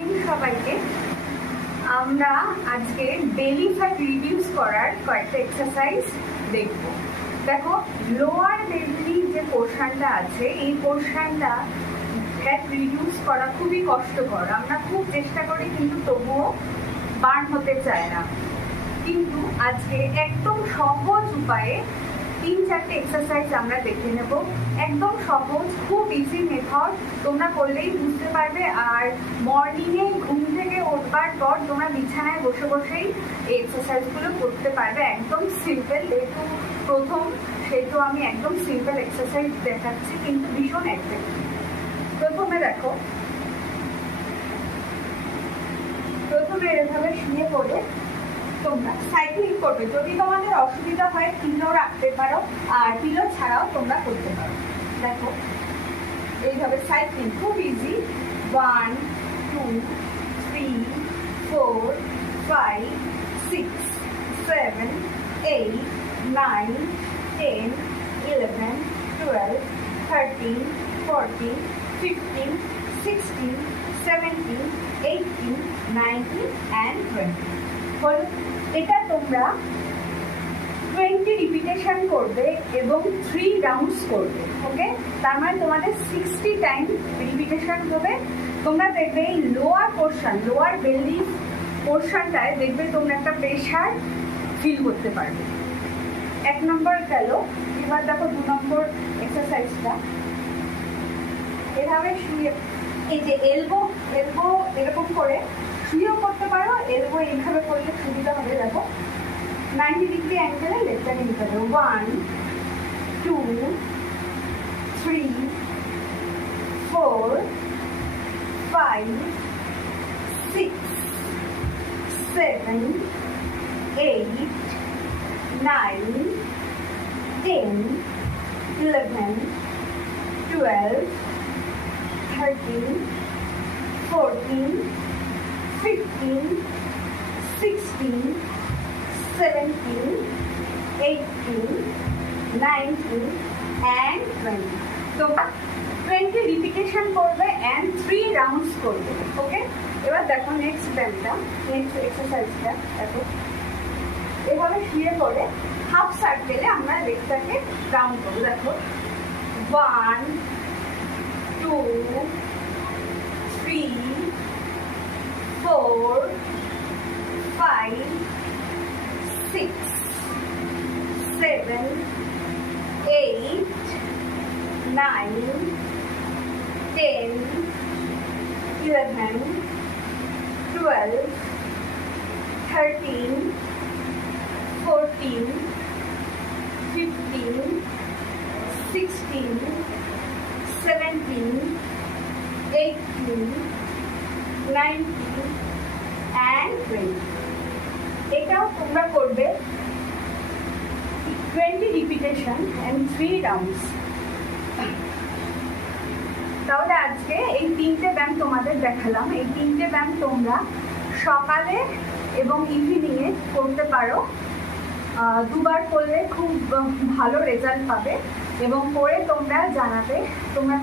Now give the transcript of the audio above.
সবাইকে আমরা আজকে বেলি ফ্যাট রিডিউস করার কয়েকটা এক্সারসাইজ দেখব। দেখো, লোয়ার বেলি যে পোর্শনটা আছে এই পোর্শনটা ফ্যাট রিডিউস করা খুবই কষ্টকর। আমরা খুব চেষ্টা করি কিন্তু তবুও বার্ন হতে চায় না। কিন্তু আজকে একদম সহজ উপায়ে 3-4টে এক্সারসাইজ আমরা দেখে নেব। একদম সহজ, খুব ইজি মেথড, তোমরা করলেই বুঝতে পারবে। আর মর্নিংয়ে ঘুম থেকে উঠবার পর তোমরা বিছানায় বসে বসেই এই এক্সারসাইজগুলো করতে পারবে। একদম সিম্পল, যেহেতু প্রথম সেহেতু আমি একদম সিম্পল এক্সারসাইজ দেখাচ্ছি, কিন্তু ভীষণ এফেক্টিভ। প্রথমে দেখো, প্রথমে এভাবে শুয়ে পড়ে তোমরা সাইক্লিং করবে। যদি তোমাদের অসুবিধা হয় পিলো রাখতে পারো, আর পিলো ছাড়াও তোমরা করতে পারো। দেখো, এইভাবে সাইক্লিং খুব ইজি। 1 2 3 4 5 6 7 8 9 10 11 12 13 14 15 16 17 18 19 and 20 হলো। এটা তোমরা 20 রিপিটেশন করবে এবং 3 রাউন্ডস করবে। ওকে, তার মানে তোমাদের 60 টাইম রিপিটেশন হবে। তোমরা দেখবে এই লোয়ার পোর্শন, লোয়ার বেলি পোর্শনটায় দেখবে তোমরা একটা প্রেশার ফিল করতে পারবে। 1 নম্বর গেল। এবার দেখো 2 নম্বর এক্সারসাইজটা। এভাবে শুয়ে, এই যে এলবো এরকম করে শুয়েও করতে পারো, এলবো এইভাবে করলে সুবিধা হবে। দেখো, 90 ডিগ্রি অ্যাঙ্গেলে লেগটাকে নিতে হবে। 1 2 3 4 5 6 7 8 9 10 11 12 13 14 15 16 17 18 19 and 20 তো 20 রিপিটেশন করবে and 3 রাউন্ডস করবে। ওকে, এবার দেখো নেক্সট ব্যায়ামটা, নেক্সট এক্সারসাইজটা। দেখো, এভাবে শুয়ে পড়ে হাফ সার্কেলে আমরা লেগটাকে রাউন্ড করবো। দেখো, 1 2 3 4 5 6 7 8 9 10 11 12 13 14 15 16 17 18 19 and 20 এটাও তোমরা করবে 20 রিপিটেশন and 3 রাউন্ডস। তাহলে আজকে এই 3টে ব্যায়াম তোমাদের দেখালাম। এই 3টে ব্যায়াম তোমরা সকালে এবং ইভিনিংয়ে করতে পারো। 2 বার করলে খুব ভালো রেজাল্ট পাবে এবং করে তোমরা জানাবে তোমরা